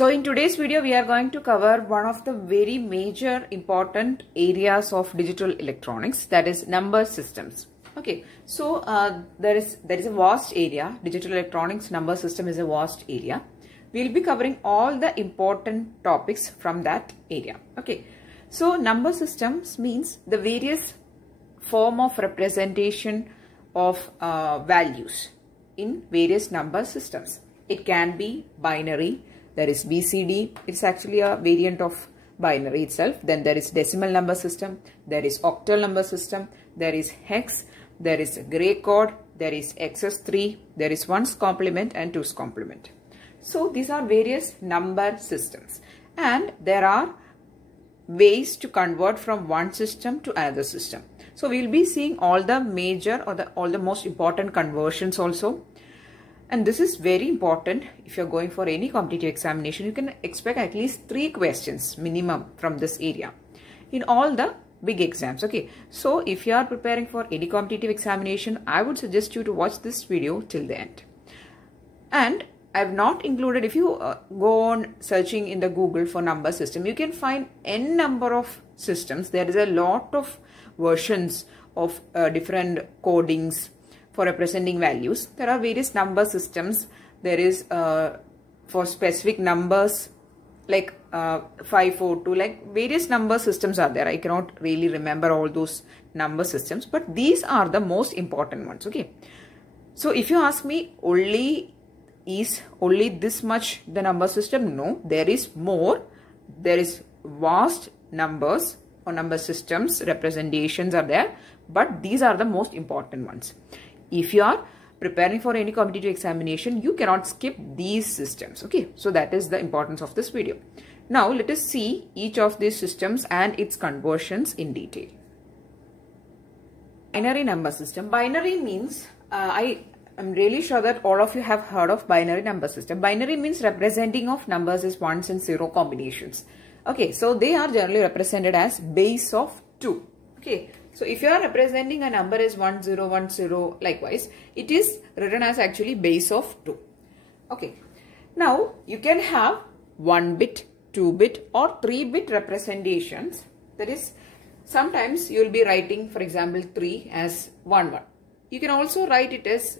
So in today's video, we are going to cover one of the very major important areas of digital electronics, that is number systems. Okay, so there is a vast area. Digital electronics number system is a vast area. We'll be covering all the important topics from that area. Okay, so number systems means the various form of representation of values in various number systems. It can be binary. There is BCD, it's actually a variant of binary itself. Then there is decimal number system, there is octal number system, there is hex, there is gray code, there is XS3, there is 1's complement and 2's complement. So these are various number systems, and there are ways to convert from one system to another system. So we will be seeing all the major or all the most important conversions also. And this is very important. If you're going for any competitive examination, you can expect at least 3 questions minimum from this area in all the big exams. Okay, so if you are preparing for any competitive examination, I would suggest you to watch this video till the end. And I've not included, if you go on searching in the Google for number system, you can find n number of systems. There is a lot of versions of different codings for representing values. There are various number systems. There is for specific numbers like 542, like various number systems are there. I cannot really remember all those number systems, but these are the most important ones. Okay, so if you ask me, is only this much the number system? No, there is more. There is vast numbers or number systems, representations are there, but these are the most important ones. If you are preparing for any competitive examination, you cannot skip these systems. Okay, so that is the importance of this video. Now let us see each of these systems and its conversions in detail. Binary number system. Binary means, I am really sure that all of you have heard of binary number system. Binary means representing of numbers as 1s and 0 combinations. Okay, so they are generally represented as base of 2. Okay, so if you are representing a number as 1010, likewise, it is written as actually base of 2. Okay, now you can have 1-bit, 2-bit or 3-bit representations. That is, sometimes you will be writing, for example, 3 as 11. You can also write it as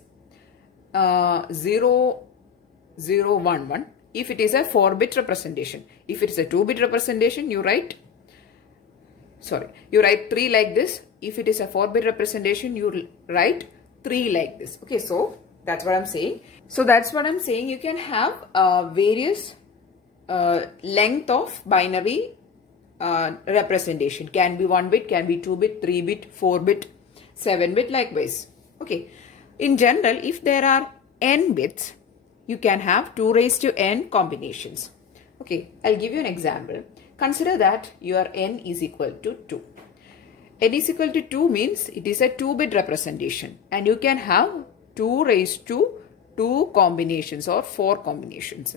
0011 if it is a 4-bit representation. If it is a 2-bit representation, you write 3 like this. If it is a 4-bit representation, you write 3 like this. Okay, so that's what I'm saying. So that's what I'm saying. You can have various length of binary representation. Can be 1-bit, can be 2-bit, 3-bit, 4-bit, 7-bit, likewise. Okay. In general, if there are n bits, you can have 2 raised to n combinations. Okay, I'll give you an example. Consider that your n is equal to 2. N is equal to 2 means it is a 2-bit representation, and you can have 2 raised to 2 combinations or 4 combinations,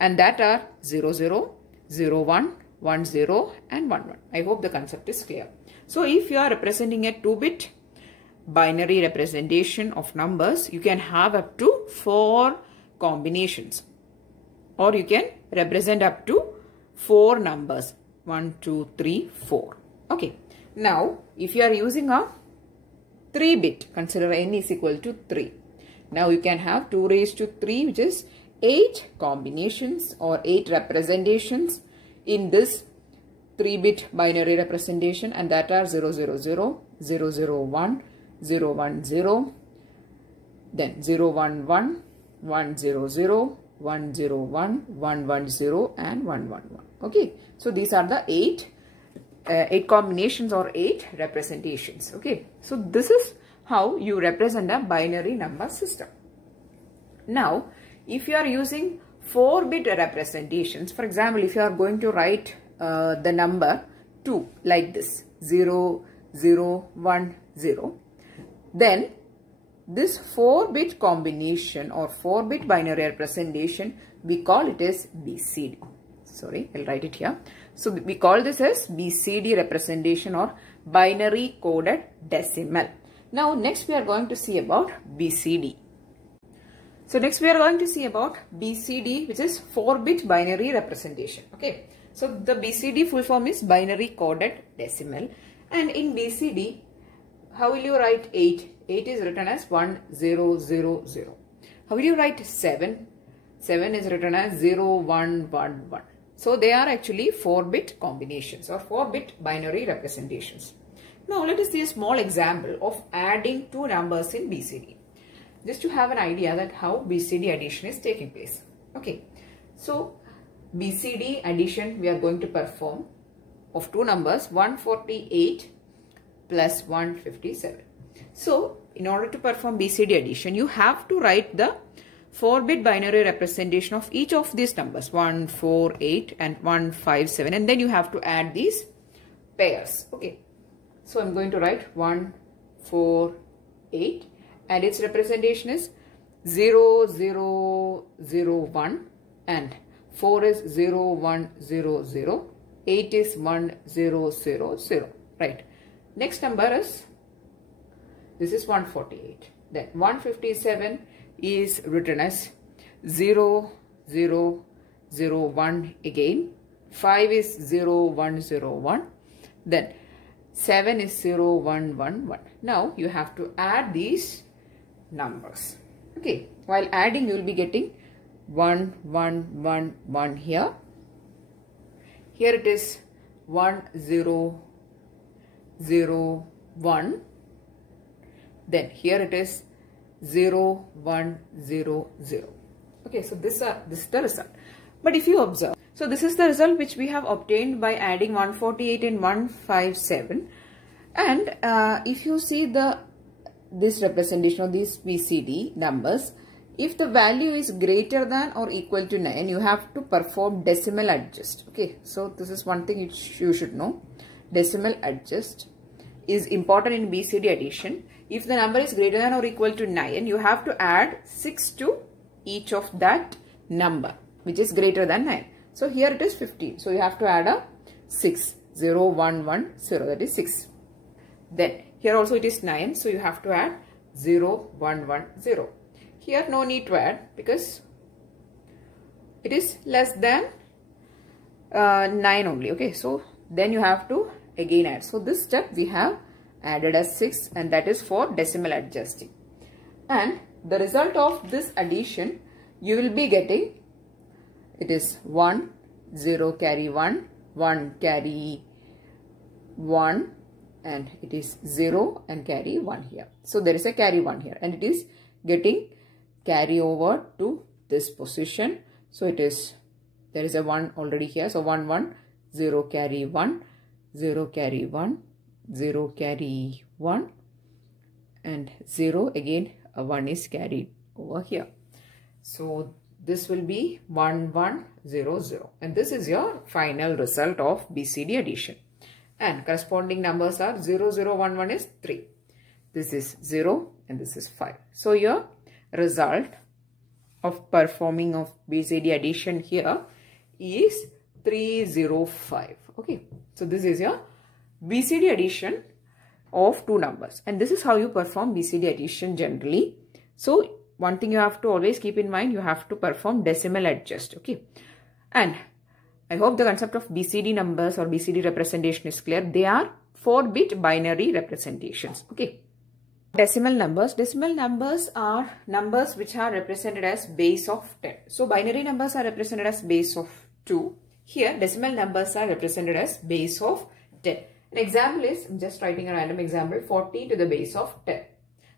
and that are 00, 01, 10 and 11. I hope the concept is clear. So if you are representing a 2-bit binary representation of numbers, you can have up to 4 combinations, or you can represent up to 4 numbers, 1, 2, 3, 4. Okay. Now, if you are using a 3-bit, consider n is equal to 3. Now you can have 2 raised to 3, which is 8 combinations or 8 representations in this 3-bit binary representation, and that are 000, 001, 010, then 011, 100, 101, 110 and 111. Okay, so these are the 8 combinations or 8 representations. Okay, so this is how you represent a binary number system. Now, if you are using 4-bit representations, for example, if you are going to write the number 2 like this, 0, 0, 1, 0, then this 4-bit combination or 4-bit binary representation, we call it as BCD. Sorry, I'll write it here. So we call this as BCD representation or binary coded decimal. Now next we are going to see about BCD. So next we are going to see about BCD, which is 4-bit binary representation. Okay. So the BCD full form is binary coded decimal, and in BCD, how will you write 8? 8 is written as 1000. How will you write 7? 7 is written as 0111. So they are actually 4-bit combinations or 4-bit binary representations. Now let us see a small example of adding two numbers in BCD, just to have an idea that how BCD addition is taking place. Okay, so BCD addition we are going to perform of two numbers, 148 plus 157. So in order to perform BCD addition, you have to write the 4-bit binary representation of each of these numbers, 148 and 157, and then you have to add these pairs. Okay, so I'm going to write 148 and its representation is 0001 and 4 is 0100, 8 is 1000, right? Next number is, this is 148. Then 157 is written as 0001 again. 5 is 0101. Then 7 is 0111. Now you have to add these numbers. Okay, while adding you will be getting 1111 here. Here it is 1001. Then here it is 0100. Okay, so this is the result. But if you observe, so this is the result which we have obtained by adding 148 and 157. And if you see this representation of these BCD numbers, if the value is greater than or equal to 9, you have to perform decimal adjust. Okay, so this is one thing you should know. Decimal adjust is important in BCD addition. If the number is greater than or equal to 9, you have to add 6 to each of that number which is greater than 9. So here it is 15. So you have to add a 6, 0110, that is 6. Then here also it is 9. So you have to add 0110. Here no need to add because it is less than 9 only. Okay, so then you have to again add. So this step we have added as 6, and that is for decimal adjusting. And the result of this addition you will be getting, it is 1, 0 carry 1, 1 carry 1, and it is 0 and carry 1 here. So there is a carry 1 here, and it is getting carry over to this position. So it is, there is a 1 already here. So 1, 1, 0 carry 1, 0 carry 1, 0 carry 1, and 0 again a 1 is carried over here. So this will be 1, 1, 0, 0, and this is your final result of BCD addition. And corresponding numbers are 0, 0, 1, 1 is 3. This is 0 and this is 5. So your result of performing of BCD addition here is 305. Okay, so this is your BCD addition of two numbers, and this is how you perform BCD addition generally. So one thing you have to always keep in mind, you have to perform decimal adjust. Okay, and I hope the concept of BCD numbers or BCD representation is clear. They are 4-bit binary representations. Okay, decimal numbers are numbers which are represented as base of 10. So binary numbers are represented as base of 2. Here decimal numbers are represented as base of 10. An example is, I'm just writing a random example, 40 to the base of 10.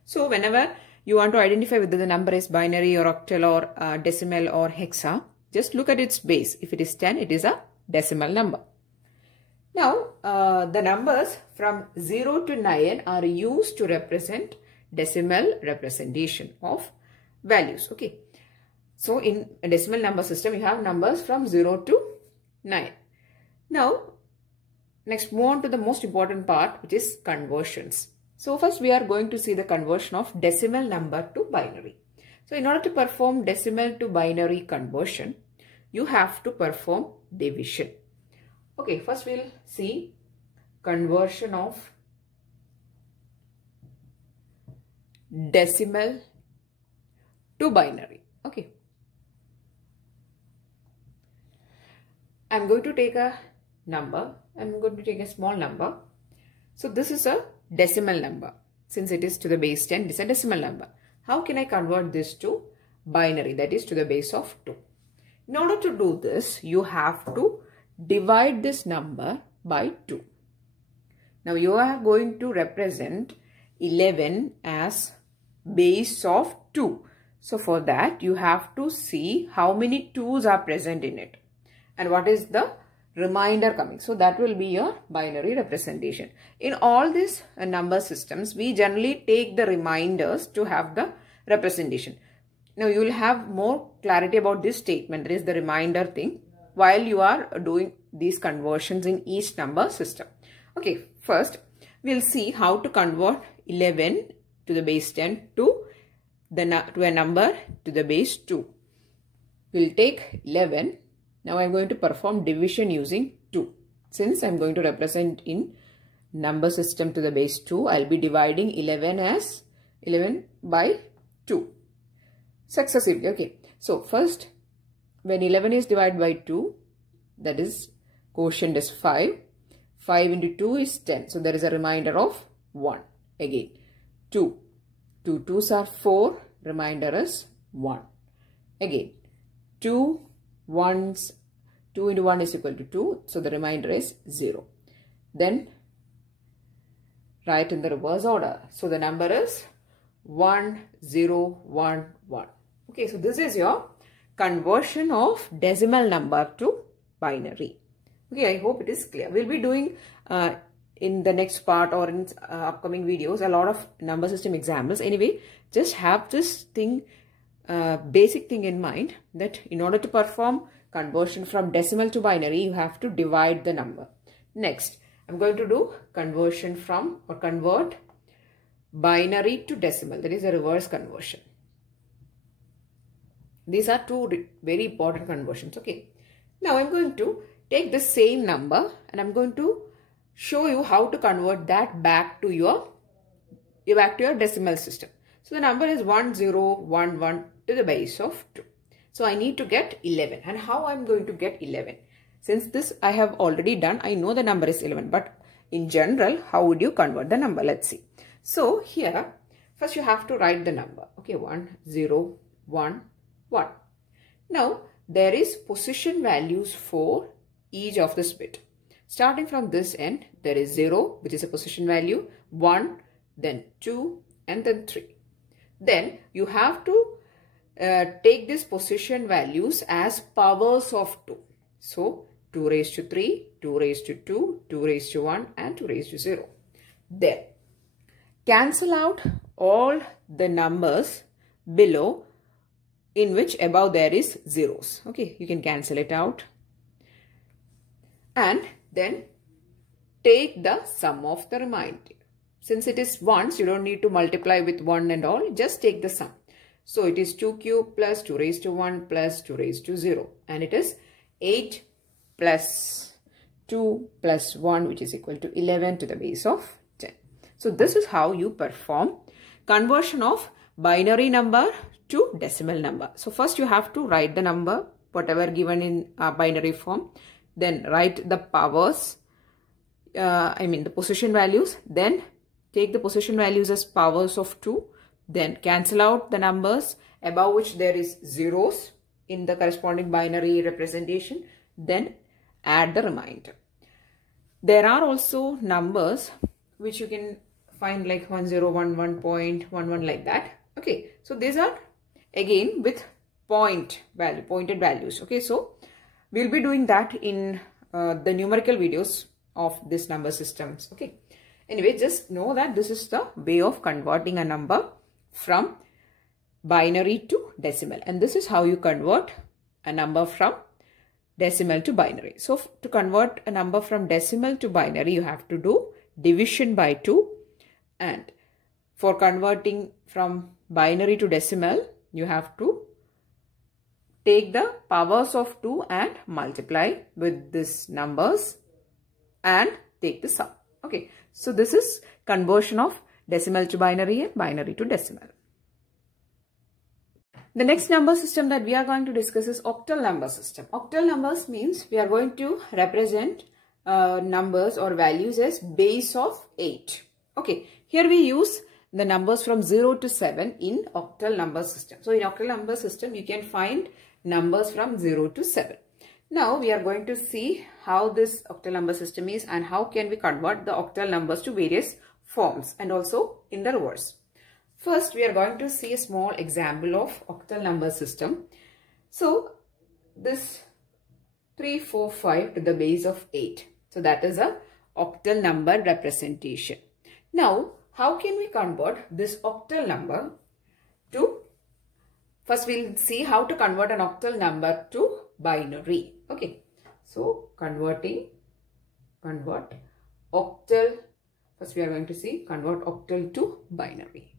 So whenever you want to identify whether the number is binary or octal or decimal or hexa, just look at its base. If it is 10, it is a decimal number. Now, the numbers from 0 to 9 are used to represent decimal representation of values. Okay. So in a decimal number system, you have numbers from 0 to 9. Now, next move on to the most important part, which is conversions. So first we are going to see the conversion of decimal number to binary. So in order to perform decimal to binary conversion, you have to perform division. Okay, first we'll see conversion of decimal to binary. Okay. I'm going to take a number. I'm going to take a small number. So this is a decimal number. Since it is to the base 10, it is a decimal number. How can I convert this to binary, that is to the base of 2? In order to do this, you have to divide this number by 2. Now you are going to represent 11 as base of 2. So for that, you have to see how many 2's are present in it and what is the remainder coming. So that will be your binary representation. In all these number systems, we generally take the reminders to have the representation. Now you will have more clarity about this statement, that is the reminder thing, while you are doing these conversions in each number system. Okay, first we'll see how to convert 11 to the base 10 to a number to the base 2. We'll take 11. Now I'm going to perform division using 2. Since I'm going to represent in number system to the base 2, I'll be dividing 11 by 2 successively. Okay. So first, when 11 is divided by 2, that is quotient is 5. 5 into 2 is 10. So there is a remainder of 1. Again, 2. 2 2's are 4. Remainder is 1. Again, 2 1's, 2 into 1 is equal to 2. So the remainder is 0. Then write in the reverse order. So the number is 1 0 1 1. Okay, so this is your conversion of decimal number to binary. Okay, I hope it is clear. We'll be doing in the next part or in upcoming videos a lot of number system examples. Anyway, just have this thing, basic thing in mind, that in order to perform conversion from decimal to binary, you have to divide the number. Next, I'm going to do conversion from or convert binary to decimal, that is a reverse conversion. These are two very important conversions. Okay. Now I'm going to take the same number and I'm going to show you how to convert that back to your decimal system. So the number is 1011 to the base of 2. So I need to get 11. And how I'm going to get 11? Since this I have already done, I know the number is 11. But in general, how would you convert the number? Let's see. So here, first you have to write the number. Okay, 1 0 1 1. Now there is position values for each of this bit. Starting from this end, there is 0, which is a position value, 1, then 2, and then 3. Then you have to take these position values as powers of 2. So 2 raised to 3, 2 raised to 2, 2 raised to 1, and 2 raised to 0. Then cancel out all the numbers below in which above there is zeros. Okay, you can cancel it out. And then take the sum of the remainder. Since it is ones, you don't need to multiply with 1 and all. Just take the sum. So it is 2 cubed plus 2 raised to 1 plus 2 raised to 0. And it is 8 plus 2 plus 1, which is equal to 11 to the base of 10. So this is how you perform conversion of binary number to decimal number. So first you have to write the number, whatever given in binary form. Then write the powers, the position values. Then take the position values as powers of 2. Then cancel out the numbers above which there is zeros in the corresponding binary representation. Then add the remainder. There are also numbers which you can find like 1011.11 like that. Okay, so these are again with pointed values. Okay, so we'll be doing that in the numerical videos of this number systems. Okay, anyway, just know that this is the way of converting a number from binary to decimal, and this is how you convert a number from decimal to binary. So to convert a number from decimal to binary, you have to do division by 2, and for converting from binary to decimal, you have to take the powers of 2 and multiply with these numbers and take the sum. Okay, so this is conversion of decimal to binary and binary to decimal. The next number system that we are going to discuss is octal number system. Octal numbers means we are going to represent numbers or values as base of 8. Okay, here we use the numbers from 0 to 7 in octal number system. So in octal number system, you can find numbers from 0 to 7. Now we are going to see how this octal number system is and how can we convert the octal numbers to various forms and also in the reverse. First, we are going to see a small example of octal number system. So this 3, 4, 5 to the base of 8. So that is a octal number representation. Now, how can we convert this octal number to, first we'll see how to convert an octal number to binary. Okay, so convert octal, first we are going to see convert octal to binary.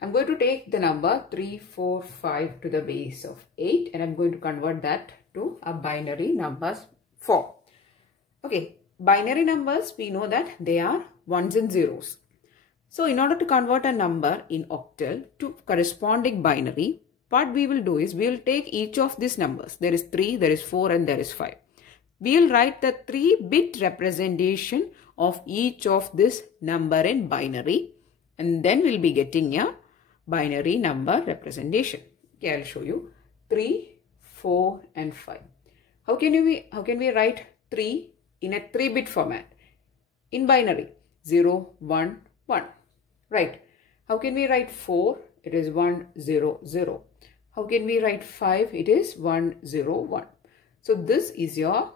I'm going to take the number 3, 4, 5 to the base of 8 and I'm going to convert that to a binary numbers form. Okay, binary numbers, we know that they are ones and zeros. So in order to convert a number in octal to corresponding binary, what we will do is we will take each of these numbers. There is 3, there is 4 and there is 5. We will write the 3-bit representation of each of this number in binary and then we'll be getting a binary number representation. Okay, I'll show you 3, 4 and 5. How can we write 3 in a 3-bit format? In binary 0, 1, 1. Right. How can we write 4? It is 1, 0, 0. How can we write 5? It is 1, 0, 1. So this is your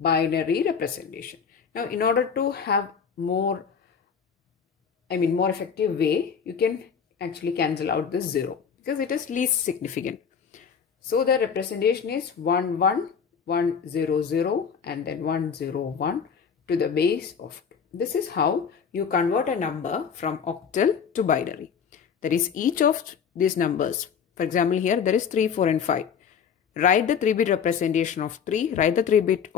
binary representation. Now in order to have more effective way, you can actually cancel out this 0 because it is least significant. So the representation is 1, 1, 1, 0, 0 and then 1, 0, 1 to the base of 2. This is how you convert a number from octal to binary. That is each of these numbers. For example, here there is 3, 4 and 5. Write the 3-bit representation of 3, write the 3-bit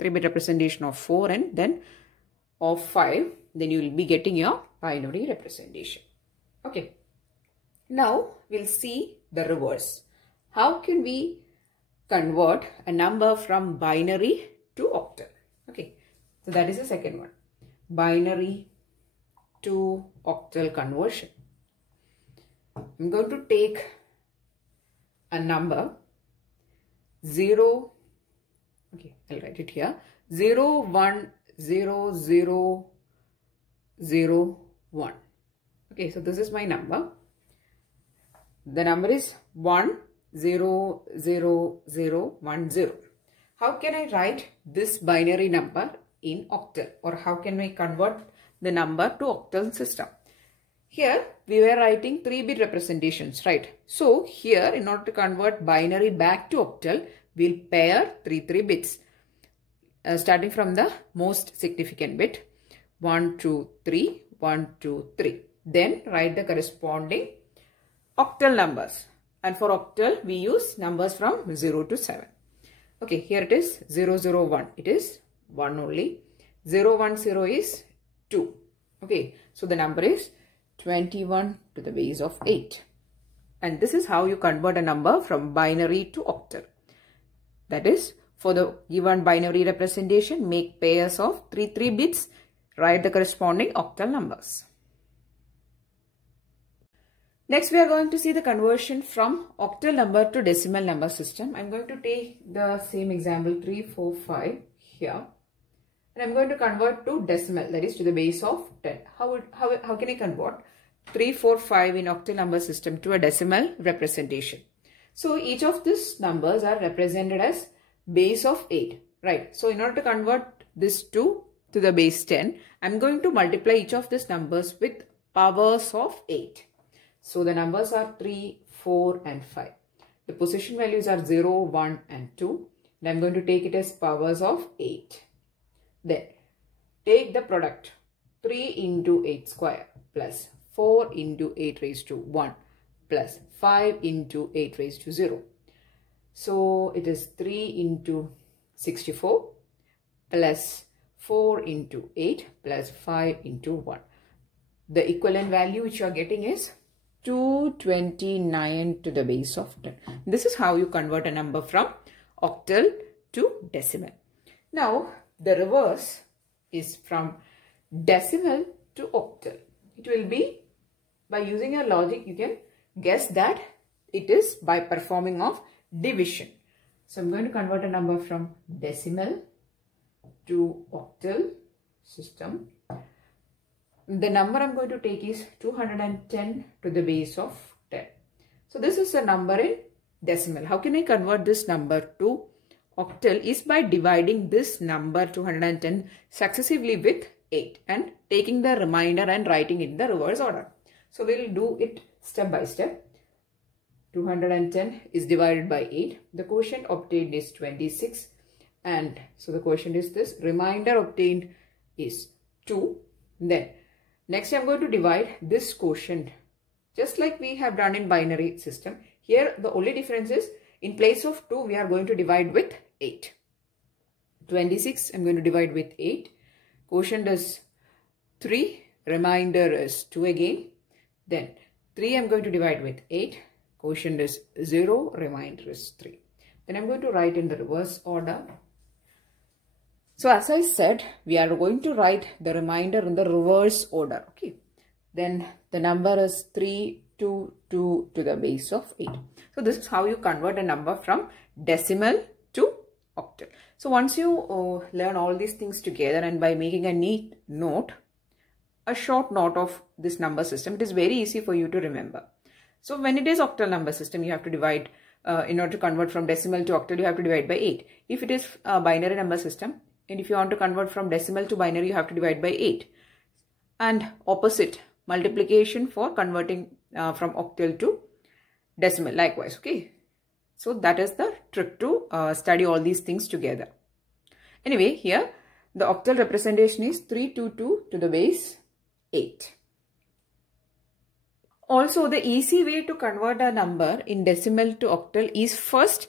representation of 4 and then of 5. Then you will be getting your binary representation. Okay. Now we'll see the reverse. How can we convert a number from binary to octal? Okay. So that is the second one. Binary to octal conversion. I'm going to take a number 0, okay, I'll write it here, 0, 1, 0, 0, 0, 1. Okay, so this is my number. The number is 1, 0, 0, 0, 1, 0. How can I write this binary number in octal, or how can we convert the number to octal system? Here we were writing 3-bit representations, right? So here in order to convert binary back to octal, we'll pair 3 bits. Starting from the most significant bit 1, 2, 3, 1, 2, 3. Then write the corresponding octal numbers. And for octal we use numbers from 0 to 7. Okay, here it is 0, 0, 1. It is 1 only. 0, 1, 0 is 2. Okay, so the number is 21 to the base of 8. And this is how you convert a number from binary to octal. That is, for the given binary representation, make pairs of 3 bits, write the corresponding octal numbers. Next, we are going to see the conversion from octal number to decimal number system. I'm going to take the same example 3, 4, 5 here. And I'm going to convert to decimal, that is to the base of 10. How can I convert 3, 4, 5 in octal number system to a decimal representation? So each of these numbers are represented as base of 8, right? So in order to convert this to the base 10, I'm going to multiply each of these numbers with powers of 8. So the numbers are 3, 4 and 5. The position values are 0, 1 and 2. And I'm going to take it as powers of 8. Then take the product 3 into 8 square plus 4 into 8 raised to 1 plus 5 into 8 raised to 0. So it is 3 into 64 plus 4 into 8 plus 5 into 1. The equivalent value which you are getting is 229 to the base of 10. This is how you convert a number from octal to decimal. Now, the reverse is from decimal to octal. It will be, by using your logic, you can guess that it is by performing of division. So I'm going to convert a number from decimal to octal system. The number I'm going to take is 210 to the base of 10. So this is a number in decimal. How can I convert this number to octal? Is by dividing this number 210 successively with 8 and taking the remainder and writing it in the reverse order. So we'll do it step by step. 210 is divided by 8. The quotient obtained is 26. And so the quotient is this. Remainder obtained is 2. Then next I'm going to divide this quotient just like we have done in binary system. Here the only difference is in place of 2 we are going to divide with 8. 26 I'm going to divide with 8. Quotient is 3. Remainder is 2 again. Then 3 I'm going to divide with 8. Quotient is 0. Remainder is 3. Then I'm going to write in the reverse order. So as I said, we are going to write the remainder in the reverse order. Okay. Then the number is 322 to the base of 8. So this is how you convert a number from decimal to octal. So once you learn all these things together and by making a neat note, a short note of this number system, it is very easy for you to remember. So when it is octal number system, you have to divide, in order to convert from decimal to octal, you have to divide by 8. If it is a binary number system, and if you want to convert from decimal to binary, you have to divide by 8. And opposite, multiplication for converting from octal to decimal, likewise, okay. So that is the trick to study all these things together. Anyway, here the octal representation is 322 to the base 8. Also, the easy way to convert a number in decimal to octal is first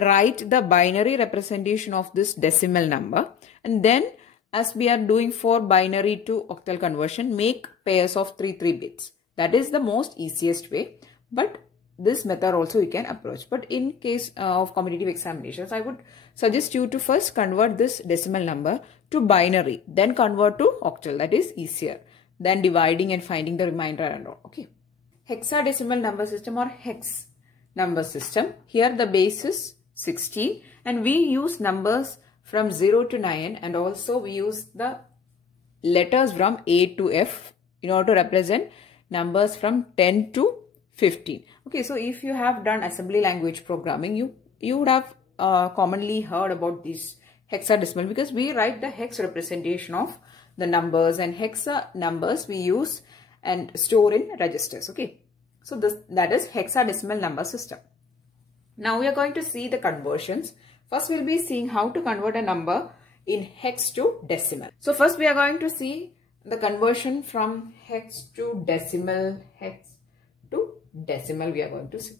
write the binary representation of this decimal number, and then as we are doing for binary to octal conversion, make pairs of 3 bits. That is the most easiest way, but this method also you can approach. But in case of competitive examinations, I would suggest you to first convert this decimal number to binary, then convert to octal. That is easier than dividing and finding the remainder and all. Okay. Hexadecimal number system or hex number system. Here the base is 16 and we use numbers from 0 to 9 and also we use the letters from A to F in order to represent numbers from 10 to 15. Okay, so if you have done assembly language programming, you would have commonly heard about this hexadecimal because we write the hex representation of the numbers, and hexa numbers we use and store in registers. Okay, so that is hexadecimal number system. Now we are going to see the conversions. First we'll be seeing how to convert a number in hex to decimal. So first we are going to see the conversion from hex to decimal, hex to decimal we are going to see.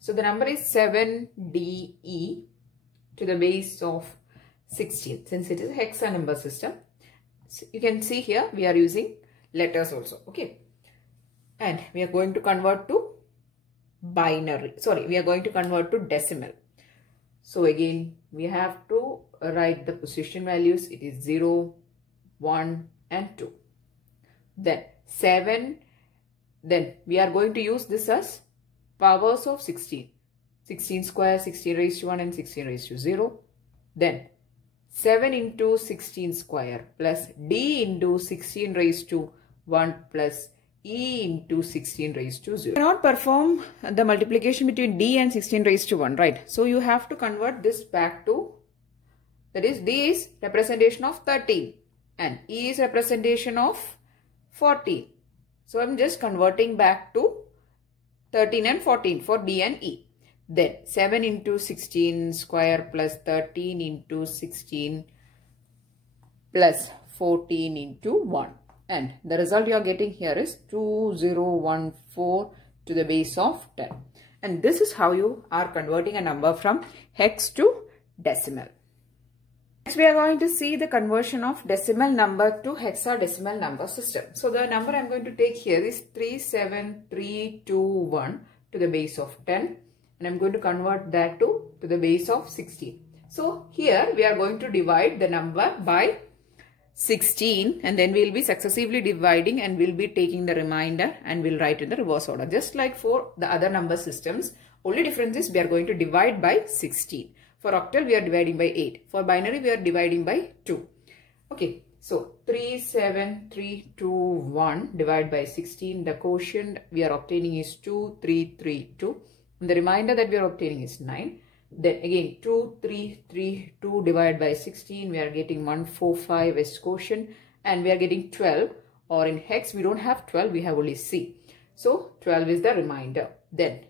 So the number is 7DE to the base of 16. Since it is a hexa number system, so you can see here we are using letters also. Okay, and we are going to convert to binary. Sorry, we are going to convert to decimal. So again we have to write the position values. It is 0, 1 and 2. Then 7. Then we are going to use this as powers of 16. 16 square, 16 raised to 1 and 16 raised to 0. Then 7 into 16 square plus D into 16 raised to 1 plus E into 16 raised to 0. You cannot perform the multiplication between D and 16 raised to 1, right? So you have to convert this back to, that is D is representation of 13 and E is representation of 14. So I'm just converting back to 13 and 14 for D and E. Then 7 into 16 square plus 13 into 16 plus 14 into 1. And the result you are getting here is 2014 to the base of 10. And this is how you are converting a number from hex to decimal. Next, we are going to see the conversion of decimal number to hexadecimal number system. So the number I am going to take here is 37321 to the base of 10, and I am going to convert that to the base of 16. So here we are going to divide the number by 16, and then we will be successively dividing and we will be taking the remainder and we will write in the reverse order. Just like for the other number systems, only difference is we are going to divide by 16. For octal, we are dividing by 8. For binary, we are dividing by 2. Okay, so 37321 divided by 16. The quotient we are obtaining is 2332. And the remainder that we are obtaining is 9. Then again, 2332 divided by 16. We are getting 145 as quotient. And we are getting 12. Or in hex, we don't have 12. We have only C. So 12 is the remainder. Then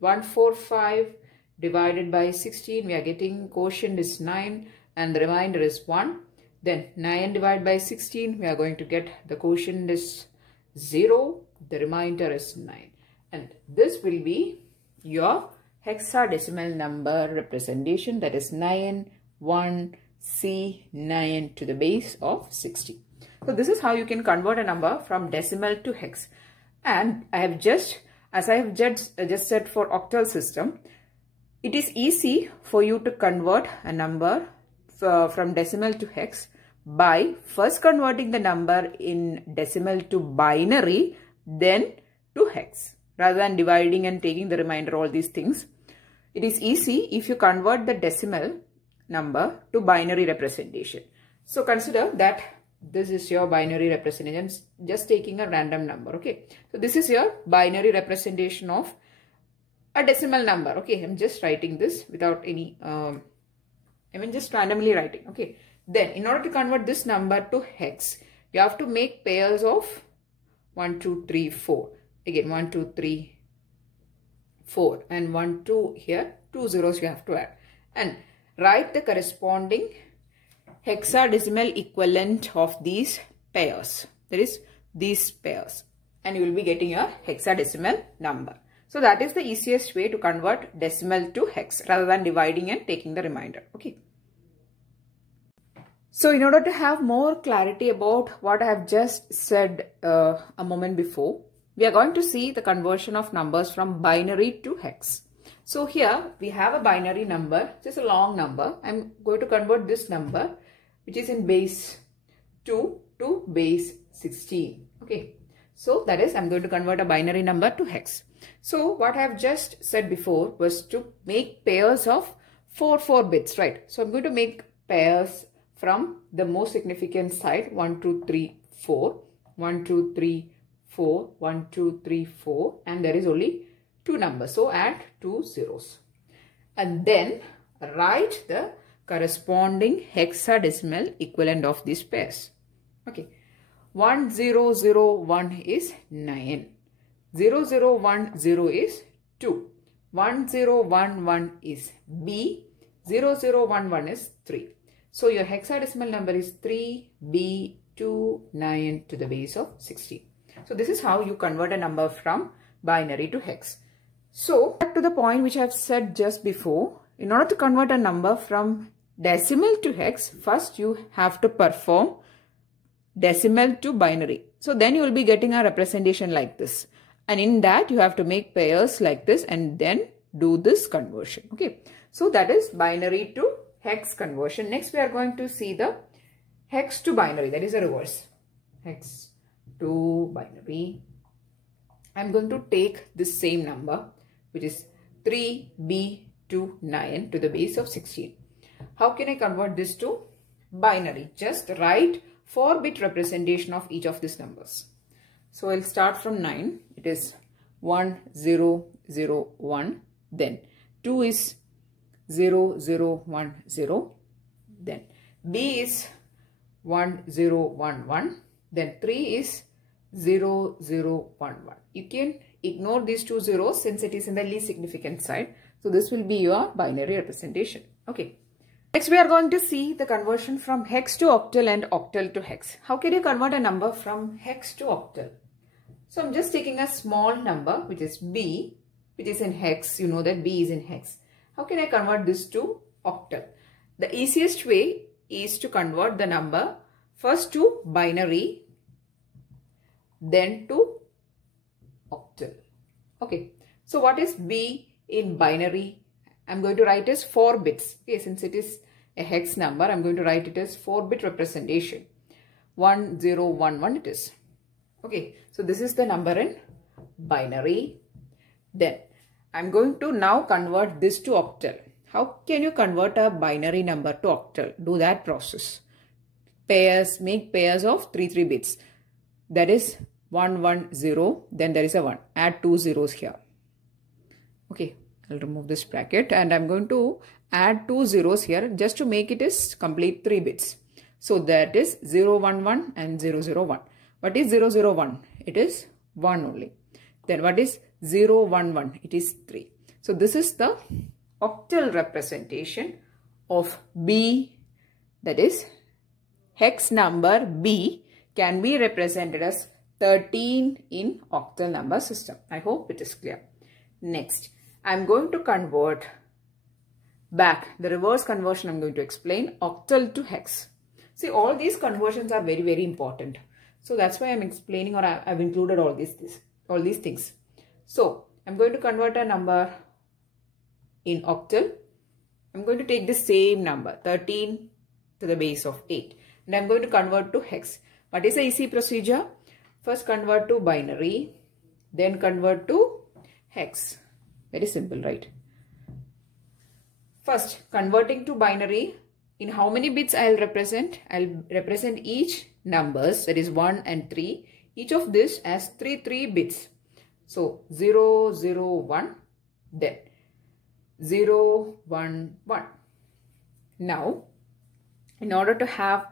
145 divided by 16, we are getting quotient is 9 and the remainder is 1. Then 9 divided by 16, we are going to get the quotient is 0, the remainder is 9. And this will be your hexadecimal number representation, that is 9, 1, C, 9 to the base of 60. So this is how you can convert a number from decimal to hex. And as I have just said for octal system, it is easy for you to convert a number from decimal to hex by first converting the number in decimal to binary, then to hex, rather than dividing and taking the remainder, all these things. It is easy if you convert the decimal number to binary representation. So consider that this is your binary representation, just taking a random number. Okay, so this is your binary representation of a decimal number. Okay, I'm just writing this without any, just randomly writing. Okay, then in order to convert this number to hex, you have to make pairs of 1, 2, 3, 4. Again, 1, 2, 3, 4 and 1, 2 here, 2 zeros you have to add. And write the corresponding hexadecimal equivalent of these pairs. That is, these pairs. And you will be getting a hexadecimal number. So that is the easiest way to convert decimal to hex rather than dividing and taking the remainder. Okay. So in order to have more clarity about what I have just said a moment before, we are going to see the conversion of numbers from binary to hex. So here we have a binary number, just a long number. I'm going to convert this number, which is in base 2 to base 16. Okay. So that is, I'm going to convert a binary number to hex. So what I have just said before was to make pairs of 4 bits, right? So I'm going to make pairs from the most significant side, 1, 2, 3, 4, 1, 2, 3, 4, 1, 2, 3, 4, and there is only 2 numbers. So add 2 zeros. And then write the corresponding hexadecimal equivalent of these pairs. Okay. 1001 is 9. 0010 is 2. 1011 is B. 0011 is 3. So your hexadecimal number is 3B29 to the base of 16. So this is how you convert a number from binary to hex. So back to the point which I have said just before, in order to convert a number from decimal to hex, first you have to perform decimal to binary. So then you will be getting a representation like this. And in that you have to make pairs like this and then do this conversion. Okay. So that is binary to hex conversion. Next we are going to see the hex to binary. That is a reverse. Hex to binary. I am going to take this same number, which is 3B29 to the base of 16. How can I convert this to binary? Just write 4-bit representation of each of these numbers. So I'll start from 9. It is 1001. Then 2 is 0010. Then B is 1011. Then 3 is 0011. You can ignore these 2 zeros since it is in the least significant side. So this will be your binary representation. Okay. Next we are going to see the conversion from hex to octal and octal to hex. How can you convert a number from hex to octal? So I'm just taking a small number which is B, which is in hex. You know that B is in hex. How can I convert this to octal? The easiest way is to convert the number first to binary, then to octal. Okay, so what is B in binary? I'm going to write as 4 bits. Okay, since it is a hex number, I'm going to write it as 4-bit representation. 1011 it is. Okay, so this is the number in binary. Then I'm going to now convert this to octal. How can you convert a binary number to octal? Do that process. Pairs, make pairs of 3 bits. That is 110, then there is a 1. Add 2 zeros here. Okay, I'll remove this bracket and I'm going to add 2 zeros here just to make it is complete 3 bits. So that is 011 and 001. What is 001? It is 1 only. Then what is 011? It is 3. So this is the octal representation of B, that is hex number B can be represented as 13 in octal number system. I hope it is clear. Next, I am going to convert back the reverse conversion. I am going to explain octal to hex. See, all these conversions are very, very important. So that's why I am explaining, or I have included all these things. So I'm going to convert a number in octal. I'm going to take the same number 13 to the base of 8 and I'm going to convert to hex. What is the easy procedure? First convert to binary, then convert to hex. Very simple, right? First, converting to binary, in how many bits I'll represent? I'll represent each numbers, that is 1 and 3. Each of this has 3 bits. So 0, 0, 1, then 0, 1, 1. Now, in order to have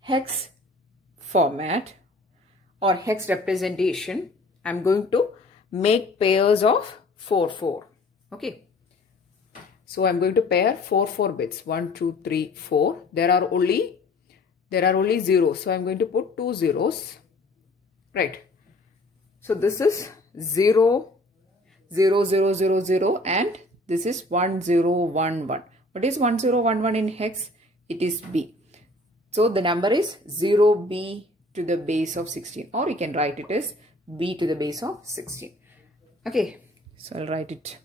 hex format or hex representation, I'm going to make pairs of 4, 4. Okay. So I'm going to pair 4 bits. 1, 2, 3, 4. There are only zeros. So I'm going to put 2 zeros. Right. So this is 0, 0, 0, 0, 0 and this is 1, 0, 1, 1. What is 1, 0, 1, 1 in hex? It is B. So the number is 0B to the base of 16, or you can write it as B to the base of 16. Okay. So I'll write it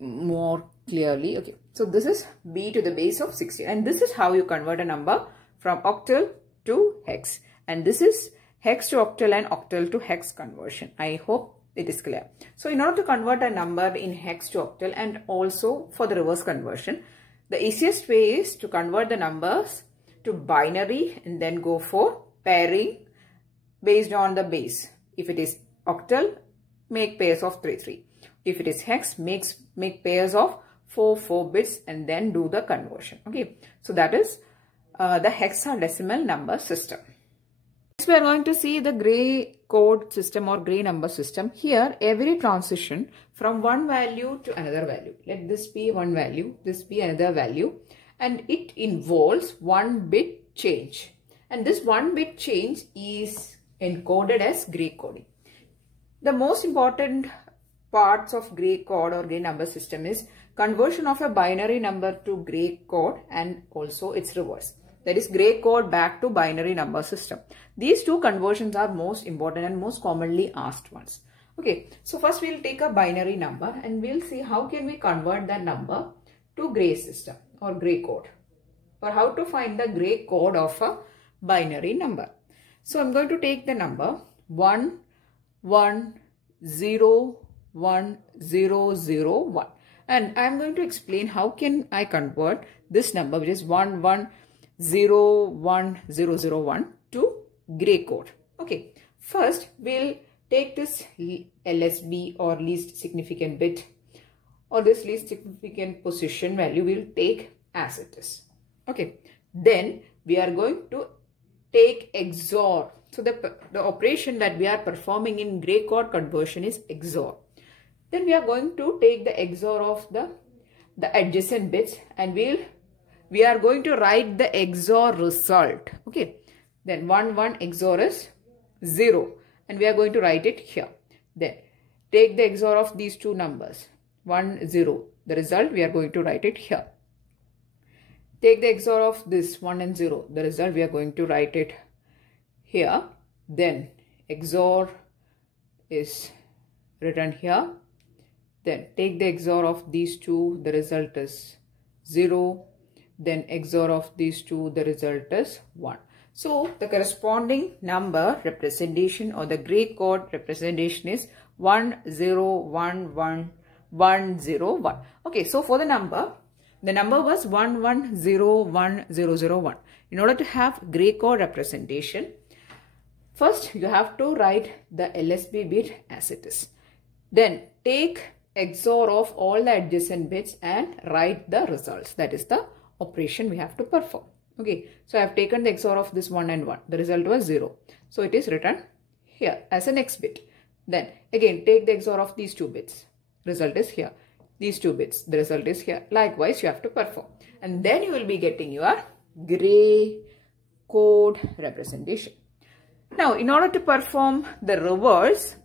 more clearly. Okay, so this is B to the base of 16 and this is how you convert a number from octal to hex, and this is hex to octal and octal to hex conversion. I hope it is clear. So in order to convert a number in hex to octal and also for the reverse conversion, the easiest way is to convert the numbers to binary and then go for pairing based on the base. If it is octal, make pairs of 3. If it is hex, make pairs of 4 bits and then do the conversion. Okay, so that is the hexadecimal number system. Next, we are going to see the gray code system or gray number system. Here, every transition from one value to another value. Let this be one value, this be another value, and it involves 1 bit change. And this 1 bit change is encoded as gray coding. The most important parts of gray code or gray number system is conversion of a binary number to gray code and also its reverse. That is gray code back to binary number system. These two conversions are most important and most commonly asked ones. Okay, so first we'll take a binary number and we'll see how can we convert that number to gray system or gray code, or how to find the gray code of a binary number. So I'm going to take the number 1, 1, 0, 1, 0, 0, 1. And I'm going to explain how can I convert this number, which is 1, 1, 0, 1, 0, 0, 1 to gray code. Okay, first we'll take this LSB or least significant bit or this least significant position value, we'll take as it is. Okay, then we are going to take XOR. So the operation that we are performing in gray code conversion is XOR. Then we are going to take the XOR of the adjacent bits and we are going to write the XOR result. Okay, then 1, 1 XOR is 0 and we are going to write it here. Then take the XOR of these two numbers 1, 0. The result we are going to write it here. take the XOR of this 1 and 0. The result we are going to write it here. Then XOR is written here. Then take the XOR of these two. The result is 0. Then XOR of these two. The result is 1. So the corresponding number representation or the gray code representation is 1011101. Okay, so for the number was 1101001. In order to have gray code representation, first you have to write the LSB bit as it is. Then take XOR of all the adjacent bits and write the results. That is the operation we have to perform. Okay, so I have taken the XOR of this 1 and 1. The result was 0. So it is written here as a next bit. Then again take the XOR of these two bits. Result is here. These two bits. The result is here. Likewise you have to perform. And then you will be getting your gray code representation. Now in order to perform the reverse,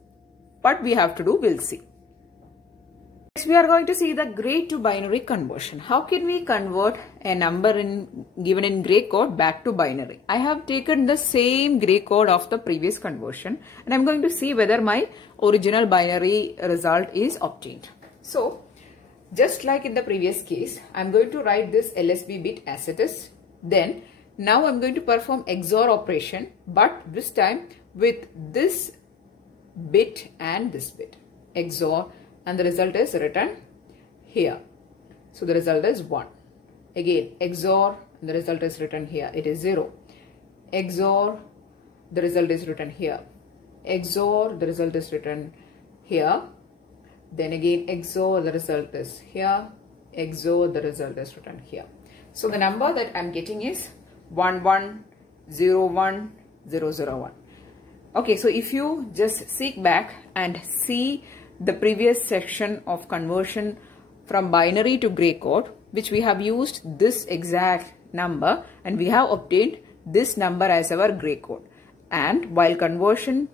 what we have to do, we'll see. Next, we are going to see the gray to binary conversion. How can we convert a number given in gray code back to binary? I have taken the same gray code of the previous conversion and I'm going to see whether my original binary result is obtained. So, just like in the previous case, I'm going to write this LSB bit as it is. Then, now I'm going to perform XOR operation, but this time with this bit and this bit. XOR. And the result is written here. So the result is 1. Again XOR and the result is written here. It is 0. XOR, the result is written here. XOR, the result is written here. Then again XOR, the result is here. XOR, the result is written here. So the number that I'm getting is 1101001. Okay, so if you just seek back and see the previous section of conversion from binary to gray code, which we have used this exact number and we have obtained this number as our gray code. And while conversion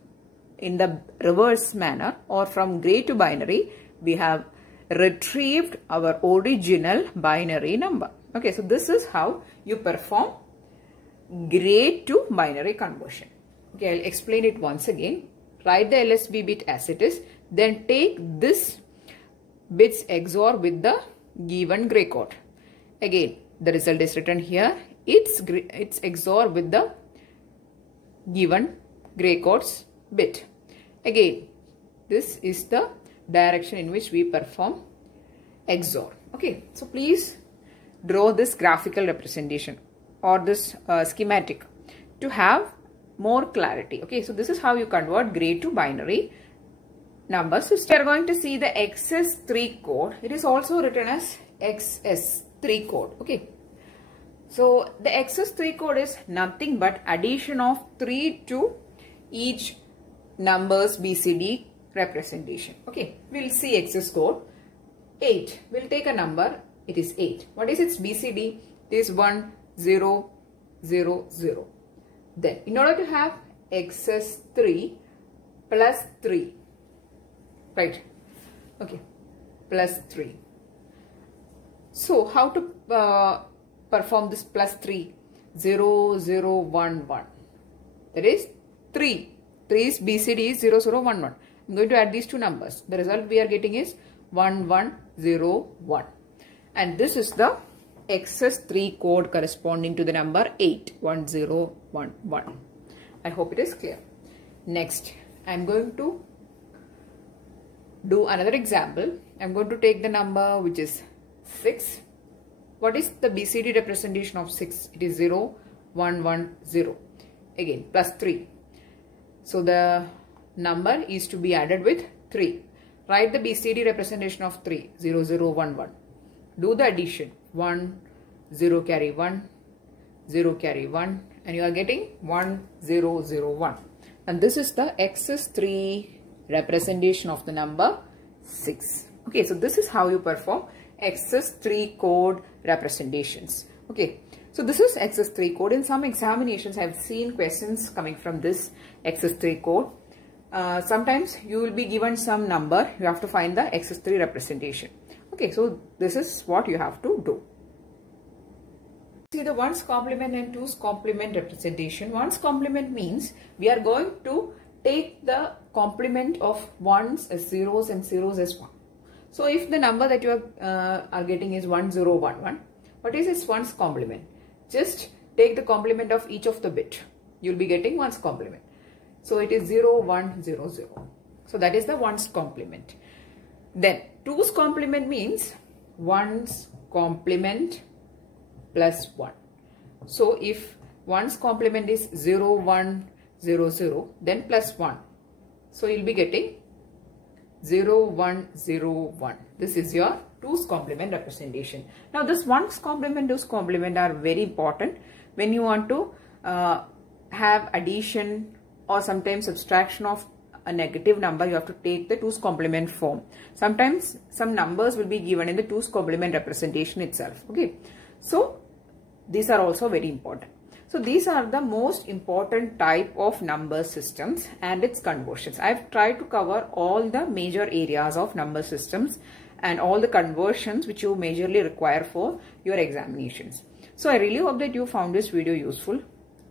in the reverse manner or from gray to binary, we have retrieved our original binary number. Okay, so this is how you perform gray to binary conversion. Okay, I'll explain it once again. Write the LSB bit as it is. Then take this bits XOR with the given gray code. Again, the result is written here. It's XOR with the given gray code's bit. Again, this is the direction in which we perform XOR. Okay, so please draw this graphical representation or this schematic to have more clarity. Okay, so this is how you convert gray to binary number system. We are going to see the XS3 code. It is also written as XS3 code. Okay, so the XS3 code is nothing but addition of 3 to each number's BCD representation. Okay, we'll see XS code. 8. We'll take a number. It is 8. What is its BCD? It is 1 0 0 0. Then in order to have XS3 plus 3. Right, okay, plus 3. So how to perform this plus 3? 0 0 1 1. That is 3. 3's BCD is 0 0 1 1. I'm going to add these two numbers. The result we are getting is 1 1 0 1. And this is the XS3 code corresponding to the number 8 1 0 1 1. I hope it is clear. Next, I'm going to do another example. I'm going to take the number which is 6. What is the BCD representation of 6? It is 0 1 1 0. Again plus 3. So the number is to be added with 3. Write the BCD representation of 3 0 0 1 1. Do the addition 1 0 carry 1 0 carry 1 and you are getting 1 0 0 1. And this is the XS3 representation of the number 6. Okay, so this is how you perform XS3 code representations. Okay, so this is XS3 code. In some examinations, I have seen questions coming from this XS3 code. Sometimes you will be given some number. You have to find the XS3 representation. Okay, so this is what you have to do. See the ones complement and twos complement representation. Ones complement means we are going to take the complement of ones as zeros and zeros as 1. So if the number that you are getting is 1011, what is its ones complement? Just take the complement of each of the bit. You will be getting ones complement. So it is 0100. So that is the ones complement. Then twos complement means ones complement plus 1. So if ones complement is 0100, then plus 1. So you'll be getting 0101. This is your twos complement representation. Now this ones complement, twos complement are very important when you want to have addition or sometimes subtraction of a negative number. You have to take the twos complement form. Sometimes some numbers will be given in the twos complement representation itself. Okay, so these are also very important. So these are the most important type of number systems and its conversions. I've tried to cover all the major areas of number systems and all the conversions which you majorly require for your examinations. So I really hope that you found this video useful.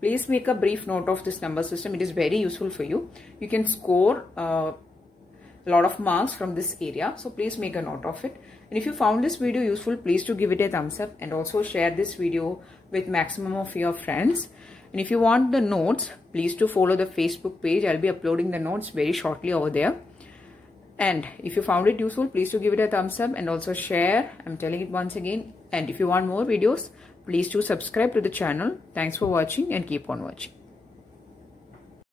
Please make a brief note of this number system. It is very useful for you. You can score a lot of marks from this area. So please make a note of it. And if you found this video useful, please do give it a thumbs up and also share this video with maximum of your friends. And if you want the notes, please do follow the Facebook page. I'll be uploading the notes very shortly over there. And if you found it useful, please do give it a thumbs up and also share. I'm telling it once again. And if you want more videos, please do subscribe to the channel. Thanks for watching and keep on watching.